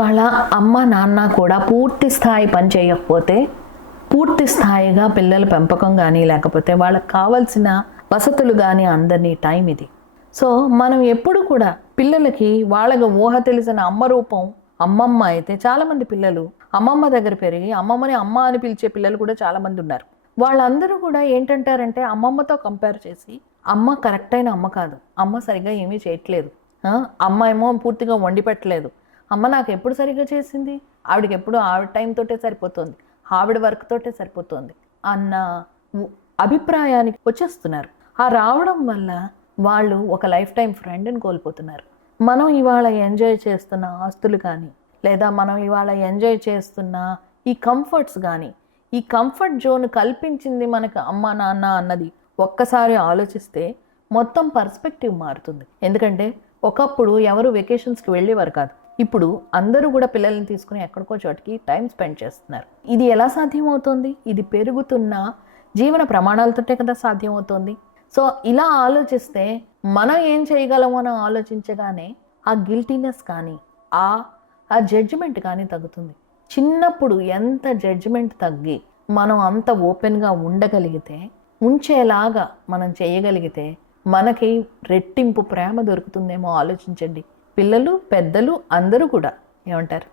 ఇవాళ అమ్మ నాన్న కూడా పూర్తి స్థాయి పని చేయకపోతే పూర్తి స్థాయిగా పిల్లల పెంపకం కానీ లేకపోతే వాళ్ళకి కావాల్సిన వసతులు కానీ అందని టైం ఇది. సో మనం ఎప్పుడు కూడా పిల్లలకి వాళ్ళకి ఊహ తెలిసిన అమ్మ రూపం అమ్మమ్మ అయితే చాలామంది పిల్లలు అమ్మమ్మ దగ్గర పెరిగి అమ్మమ్మని అమ్మ అని పిలిచే పిల్లలు కూడా చాలామంది ఉన్నారు. వాళ్ళందరూ కూడా ఏంటంటారంటే అమ్మమ్మతో కంపేర్ చేసి అమ్మ కరెక్ట్ అయిన అమ్మ కాదు, అమ్మ సరిగ్గా ఏమీ చేయట్లేదు, అమ్మ ఏమో పూర్తిగా వండి పెట్టలేదు, అమ్మ నాకు ఎప్పుడు సరిగ్గా చేసింది, ఆవిడకి ఎప్పుడు ఆవిడ టైం తోటే సరిపోతుంది, ఆవిడ వర్క్ తోటే సరిపోతుంది అన్న అభిప్రాయానికి వచ్చేస్తున్నారు. ఆ రావడం వల్ల వాళ్ళు ఒక లైఫ్ టైం ఫ్రెండ్ని కోల్పోతున్నారు. మనం ఇవాళ ఎంజాయ్ చేస్తున్న ఆస్తులు కానీ లేదా మనం ఇవాళ ఎంజాయ్ చేస్తున్న ఈ కంఫర్ట్స్ కానీ ఈ కంఫర్ట్ జోన్ కల్పించింది మనకు అమ్మ నాన్న అన్నది ఒక్కసారి ఆలోచిస్తే మొత్తం పర్స్పెక్టివ్ మారుతుంది. ఎందుకంటే ఒకప్పుడు ఎవరు వెకేషన్స్కి వెళ్ళేవారు కాదు, ఇప్పుడు అందరూ కూడా పిల్లల్ని తీసుకుని ఎక్కడికో చోటికి టైం స్పెండ్ చేస్తున్నారు. ఇది ఎలా సాధ్యమవుతుంది? ఇది పెరుగుతున్న జీవన ప్రమాణాలతోటే కదా సాధ్యమవుతుంది. సో ఇలా ఆలోచిస్తే మనం ఏం చేయగలమో అని ఆలోచించగానే ఆ గిల్టీనెస్ కానీ ఆ జడ్జిమెంట్ కానీ తగ్గుతుంది. చిన్నప్పుడు ఎంత జడ్జిమెంట్ తగ్గి మనం అంత ఓపెన్గా ఉండగలిగితే, ఉంచేలాగా మనం చేయగలిగితే మనకి రెట్టింపు ప్రేమ దొరుకుతుందేమో ఆలోచించండి. పిల్లలు పెద్దలు అందరూ కూడా ఏమంటారు?